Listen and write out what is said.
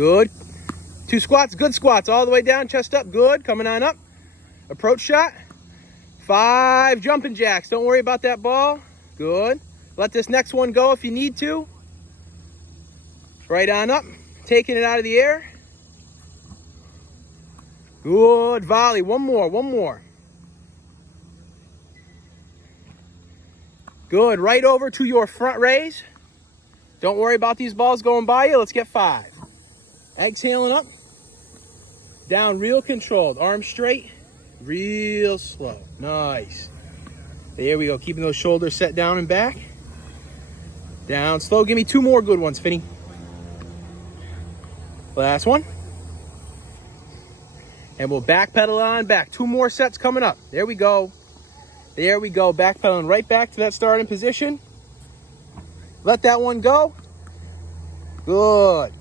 Good. 2 squats, good squats. All the way down, chest up, good. Coming on up. Approach shot. 5 jumping jacks. Don't worry about that ball. Good. Let this next one go if you need to. Right on up. Taking it out of the air. Good volley. One more. Good. Right over to your front raise. Don't worry about these balls going by you. Let's get 5. Exhaling up. Down real controlled. Arms straight. Real slow. Nice. There we go. Keeping those shoulders set down and back. Down slow. Give me 2 more good ones, Finny. Last one. And we'll backpedal on back. 2 more sets coming up. There we go. There we go. Backpedaling right back to that starting position. Let that one go. Good.